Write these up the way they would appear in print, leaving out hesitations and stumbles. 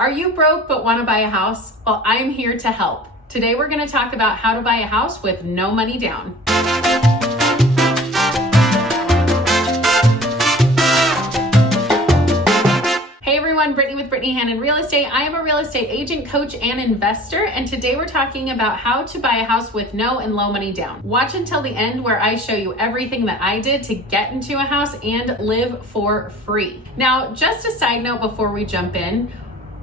Are you broke but want to buy a house? Well, I'm here to help. Today we're going to talk about how to buy a house with no money down. Hey everyone, Brittany with Brittany Hannon Real Estate. I am a real estate agent, coach, and investor, and today we're talking about how to buy a house with no and low money down. Watch until the end where I show you everything that I did to get into a house and live for free. Now, just a side note before we jump in,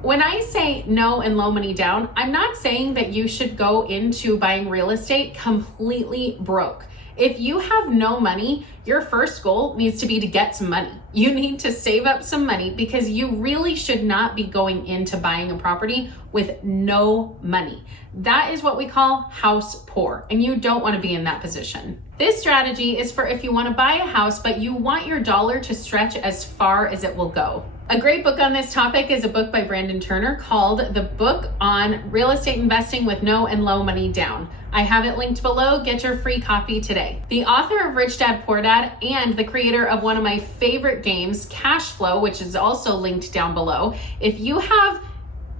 when I say no and low money down, I'm not saying that you should go into buying real estate completely broke. If you have no money, your first goal needs to be to get some money. You need to save up some money because you really should not be going into buying a property with no money. That is what we call house poor, and you don't want to be in that position. This strategy is for if you want to buy a house, but you want your dollar to stretch as far as it will go. A great book on this topic is a book by Brandon Turner called The Book on Real Estate Investing with No and Low Money Down. I have it linked below. Get your free copy today. The author of Rich Dad Poor Dad and the creator of one of my favorite games, Cash Flow, which is also linked down below. If you have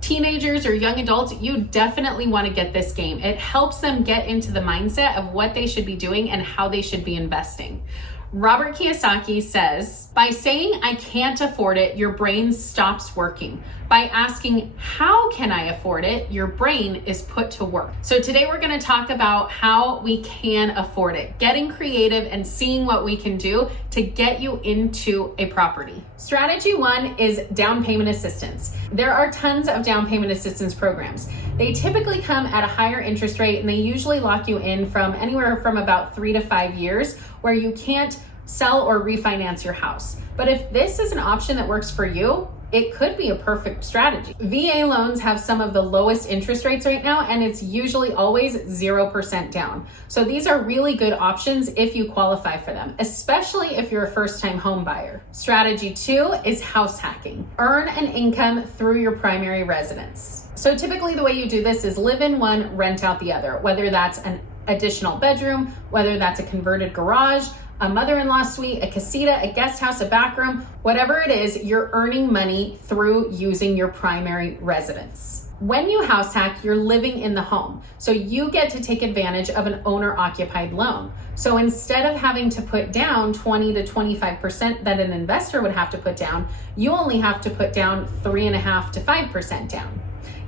teenagers or young adults, you definitely want to get this game. It helps them get into the mindset of what they should be doing and how they should be investing. Robert Kiyosaki says, by saying I can't afford it, your brain stops working. By asking, how can I afford it? Your brain is put to work. So today we're going to talk about how we can afford it, getting creative and seeing what we can do to get you into a property. Strategy 1 is down payment assistance. There are tons of down payment assistance programs. They typically come at a higher interest rate, and they usually lock you in from anywhere from about 3 to 5 years where you can't sell or refinance your house. But if this is an option that works for you, it could be a perfect strategy. VA loans have some of the lowest interest rates right now, and it's usually always 0% down. So these are really good options if you qualify for them, especially if you're a first-time home buyer. Strategy 2 is house hacking. Earn an income through your primary residence. So typically the way you do this is live in one, rent out the other, whether that's an additional bedroom, whether that's a converted garage, a mother-in-law suite, a casita, a guest house, a back room, whatever it is, you're earning money through using your primary residence. When you house hack, you're living in the home. So you get to take advantage of an owner-occupied loan. So instead of having to put down 20 to 25% that an investor would have to put down, you only have to put down 3.5% to 5% down.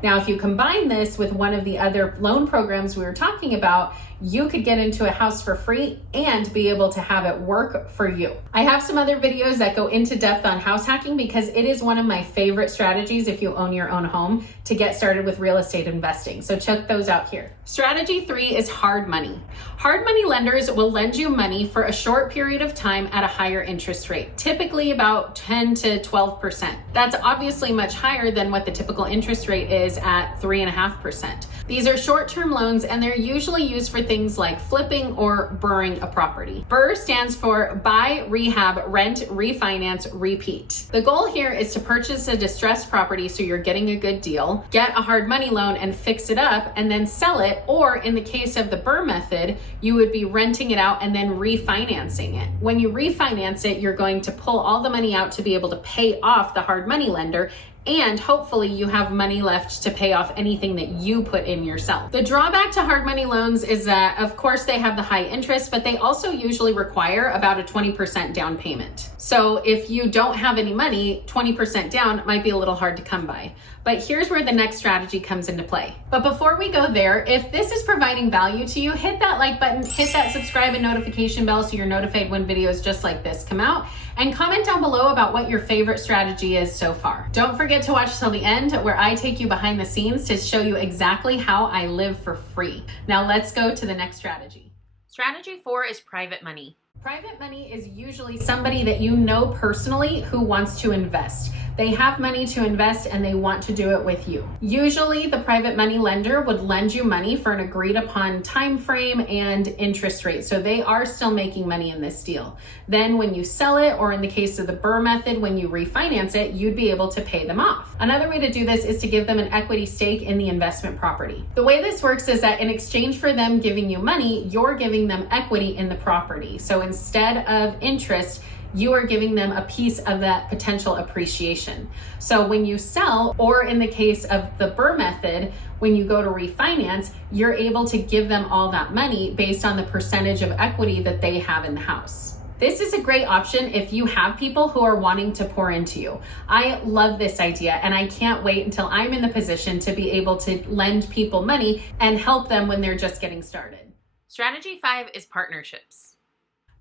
Now, if you combine this with one of the other loan programs we were talking about, you could get into a house for free and be able to have it work for you. I have some other videos that go into depth on house hacking because it is one of my favorite strategies if you own your own home to get started with real estate investing. So check those out here. Strategy 3 is hard money. Hard money lenders will lend you money for a short period of time at a higher interest rate, typically about 10 to 12%. That's obviously much higher than what the typical interest rate is at 3.5%. These are short-term loans, and they're usually used for things like flipping or burring a property. BRRRR stands for buy, rehab, rent, refinance, repeat. The goal here is to purchase a distressed property so you're getting a good deal, get a hard money loan and fix it up, and then sell it. Or in the case of the BRRRR method, you would be renting it out and then refinancing it. When you refinance it, you're going to pull all the money out to be able to pay off the hard money lender, and hopefully you have money left to pay off anything that you put in yourself. The drawback to hard money loans is that, of course, they have the high interest, but they also usually require about a 20% down payment. So if you don't have any money, 20% down might be a little hard to come by. But here's where the next strategy comes into play. But before we go there, if this is providing value to you, hit that like button, hit that subscribe and notification bell so you're notified when videos just like this come out, and comment down below about what your favorite strategy is so far. Don't forget to watch till the end where I take you behind the scenes to show you exactly how I live for free. Now let's go to the next strategy. Strategy 4 is private money. Private money is usually somebody that you know personally who wants to invest. They have money to invest and they want to do it with you. Usually the private money lender would lend you money for an agreed upon time frame and interest rate. So they are still making money in this deal. Then when you sell it, or in the case of the BRRRR method, when you refinance it, you'd be able to pay them off. Another way to do this is to give them an equity stake in the investment property. The way this works is that in exchange for them giving you money, you're giving them equity in the property. So instead of interest, you are giving them a piece of that potential appreciation. So when you sell, or in the case of the BRRRR method, when you go to refinance, you're able to give them all that money based on the percentage of equity that they have in the house. This is a great option if you have people who are wanting to pour into you. I love this idea, and I can't wait until I'm in the position to be able to lend people money and help them when they're just getting started. Strategy 5 is partnerships.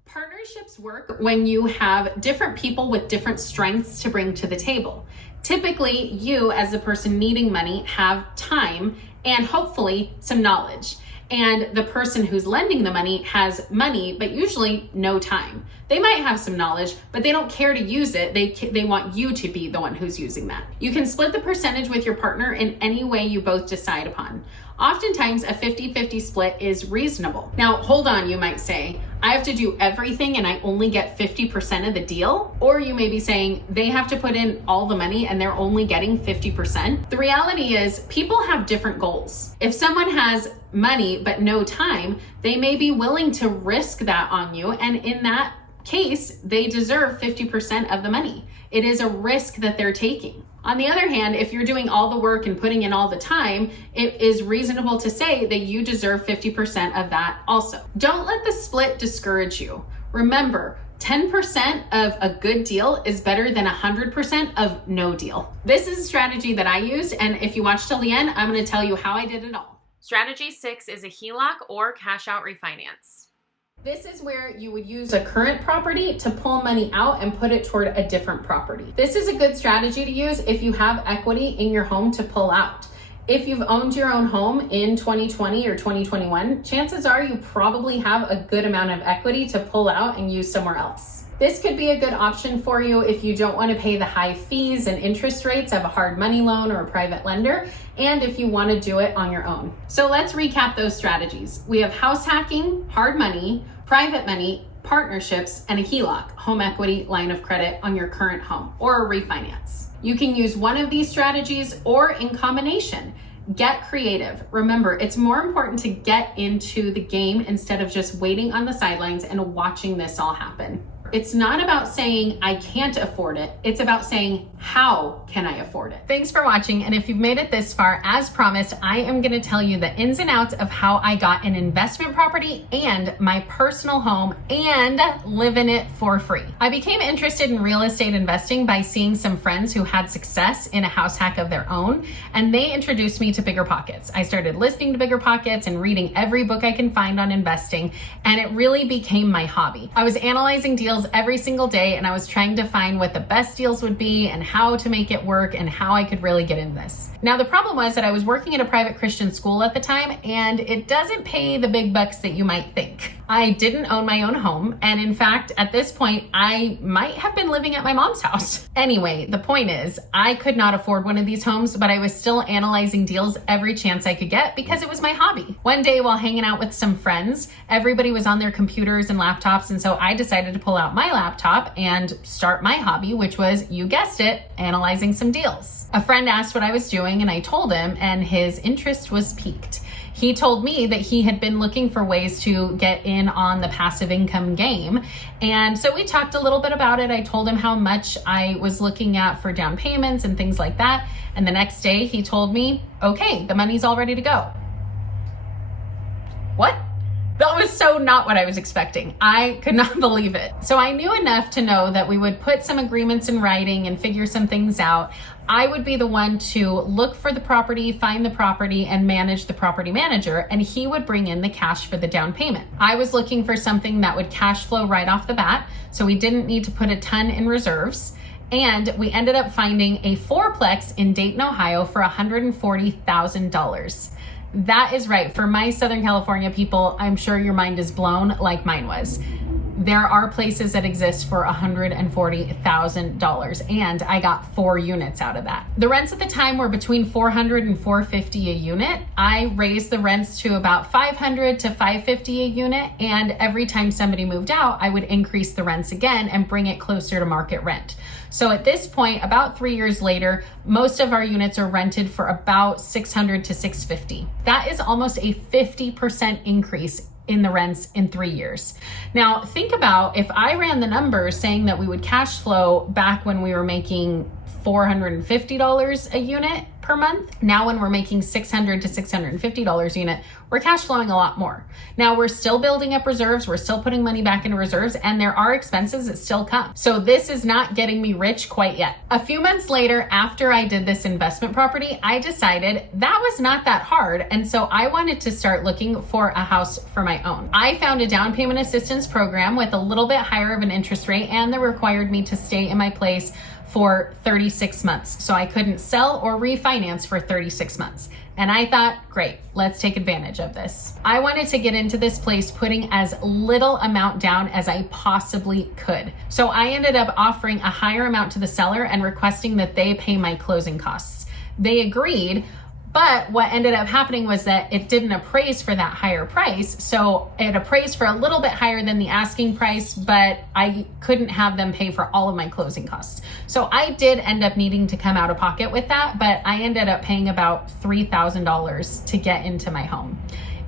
Partnerships work when you have different people with different strengths to bring to the table. Typically, you as the person needing money have time and hopefully some knowledge. And the person who's lending the money has money, but usually no time. They might have some knowledge, but they don't care to use it. They want you to be the one who's using that. You can split the percentage with your partner in any way you both decide upon. Oftentimes, a 50-50 split is reasonable. Now, hold on, you might say, I have to do everything and I only get 50% of the deal. Or you may be saying they have to put in all the money and they're only getting 50%. The reality is people have different goals. If someone has money but no time, they may be willing to risk that on you. And in that case, they deserve 50% of the money. It is a risk that they're taking. On the other hand, if you're doing all the work and putting in all the time, it is reasonable to say that you deserve 50% of that also. Don't let the split discourage you. Remember, 10% of a good deal is better than 100% of no deal. This is a strategy that I used, and if you watch till the end, I'm going to tell you how I did it all. Strategy 6 is a HELOC or cash out refinance. This is where you would use a current property to pull money out and put it toward a different property. This is a good strategy to use if you have equity in your home to pull out. If you've owned your own home in 2020 or 2021, chances are you probably have a good amount of equity to pull out and use somewhere else. This could be a good option for you if you don't want to pay the high fees and interest rates of a hard money loan or a private lender, and if you want to do it on your own. So let's recap those strategies. We have house hacking, hard money, private money, partnerships, and a HELOC, home equity line of credit on your current home or a refinance. You can use one of these strategies or in combination. Get creative. Remember, it's more important to get into the game instead of just waiting on the sidelines and watching this all happen. It's not about saying I can't afford it. It's about saying, how can I afford it? Thanks for watching. And if you've made it this far, as promised, I am going to tell you the ins and outs of how I got an investment property and my personal home and live in it for free. I became interested in real estate investing by seeing some friends who had success in a house hack of their own, and they introduced me to Bigger Pockets. I started listening to Bigger Pockets and reading every book I can find on investing, and it really became my hobby. I was analyzing deals every single day, and I was trying to find what the best deals would be and how to make it work and how I could really get in this. Now, the problem was that I was working at a private Christian school at the time, and it doesn't pay the big bucks that you might think. I didn't own my own home, and in fact, at this point, I might have been living at my mom's house. Anyway, the point is, I could not afford one of these homes, but I was still analyzing deals every chance I could get because it was my hobby. One day while hanging out with some friends, everybody was on their computers and laptops, and so I decided to pull out my laptop and start my hobby, which was, you guessed it, analyzing some deals. A friend asked what I was doing, and I told him, and his interest was piqued. He told me that he had been looking for ways to get in on the passive income game. And so we talked a little bit about it. I told him how much I was looking at for down payments and things like that. And the next day he told me, okay, the money's all ready to go. What? That was so not what I was expecting. I could not believe it. So I knew enough to know that we would put some agreements in writing and figure some things out. I would be the one to look for the property, find the property, and manage the property manager, and he would bring in the cash for the down payment. I was looking for something that would cash flow right off the bat, so we didn't need to put a ton in reserves. And we ended up finding a fourplex in Dayton, Ohio for $140,000. That is right. For my Southern California people, I'm sure your mind is blown like mine was. There are places that exist for $140,000, and I got 4 units out of that. The rents at the time were between $400 and $450 a unit. I raised the rents to about $500 to $550 a unit, and every time somebody moved out, I would increase the rents again and bring it closer to market rent. So at this point, about 3 years later, most of our units are rented for about $600 to $650. That is almost a 50% increase in the rents in 3 years. Now, think about if I ran the numbers saying that we would cash flow back when we were making $450 a unit per month. Now when we're making $600 to $650 a unit, we're cash flowing a lot more. Now we're still building up reserves, we're still putting money back into reserves, and there are expenses that still come. So this is not getting me rich quite yet. A few months later, after I did this investment property, I decided that was not that hard. And so I wanted to start looking for a house for my own. I found a down payment assistance program with a little bit higher of an interest rate, and that required me to stay in my place for 36 months. So I couldn't sell or refinance for 36 months. And I thought, great, let's take advantage of this. I wanted to get into this place putting as little amount down as I possibly could. So I ended up offering a higher amount to the seller and requesting that they pay my closing costs. They agreed, but what ended up happening was that it didn't appraise for that higher price. So it appraised for a little bit higher than the asking price, but I couldn't have them pay for all of my closing costs. So I did end up needing to come out of pocket with that, but I ended up paying about $3,000 to get into my home.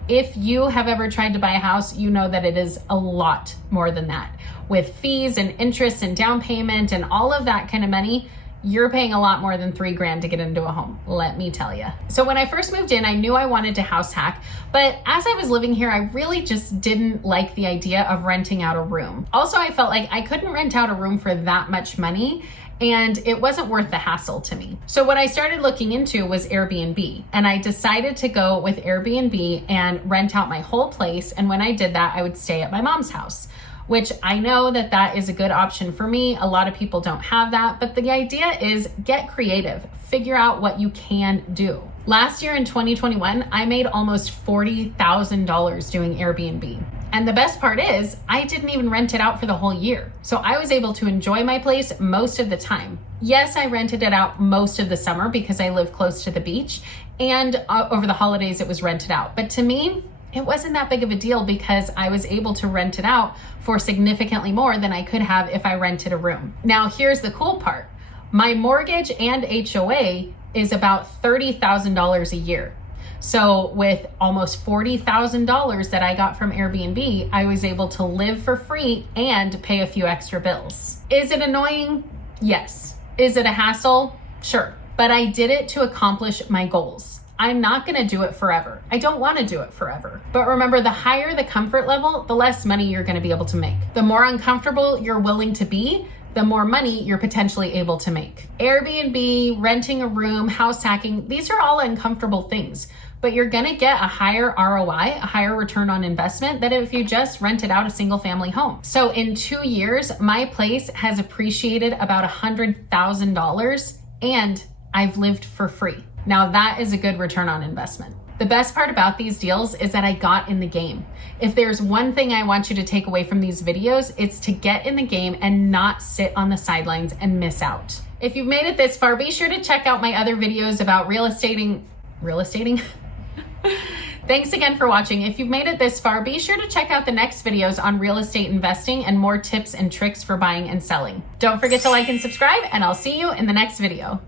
If you have ever tried to buy a house, you know that it is a lot more than that. With fees and interest and down payment and all of that kind of money, you're paying a lot more than $3,000 to get into a home, let me tell you. So when I first moved in, I knew I wanted to house hack, but as I was living here, I really just didn't like the idea of renting out a room. Also, I felt like I couldn't rent out a room for that much money, and it wasn't worth the hassle to me. So what I started looking into was Airbnb, and I decided to go with Airbnb and rent out my whole place. And when I did that, I would stay at my mom's house, which I know that that is a good option for me. A lot of people don't have that, but the idea is get creative, figure out what you can do. Last year in 2021, I made almost $40,000 doing Airbnb. And the best part is I didn't even rent it out for the whole year. So I was able to enjoy my place most of the time. Yes, I rented it out most of the summer because I live close to the beach, and over the holidays it was rented out. But to me, it wasn't that big of a deal because I was able to rent it out for significantly more than I could have if I rented a room. Now, here's the cool part. My mortgage and HOA is about $30,000 a year. So with almost $40,000 that I got from Airbnb, I was able to live for free and pay a few extra bills. Is it annoying? Yes. Is it a hassle? Sure. But I did it to accomplish my goals. I'm not gonna do it forever. I don't wanna do it forever. But remember, the higher the comfort level, the less money you're gonna be able to make. The more uncomfortable you're willing to be, the more money you're potentially able to make. Airbnb, renting a room, house hacking, these are all uncomfortable things, but you're gonna get a higher ROI, a higher return on investment than if you just rented out a single family home. So in 2 years, my place has appreciated about $100,000 and I've lived for free. Now that is a good return on investment. The best part about these deals is that I got in the game. If there's one thing I want you to take away from these videos, it's to get in the game and not sit on the sidelines and miss out. If you've made it this far, be sure to check out my other videos about real estating. Thanks again for watching. If you've made it this far, be sure to check out the next videos on real estate investing and more tips and tricks for buying and selling. Don't forget to like and subscribe, and I'll see you in the next video.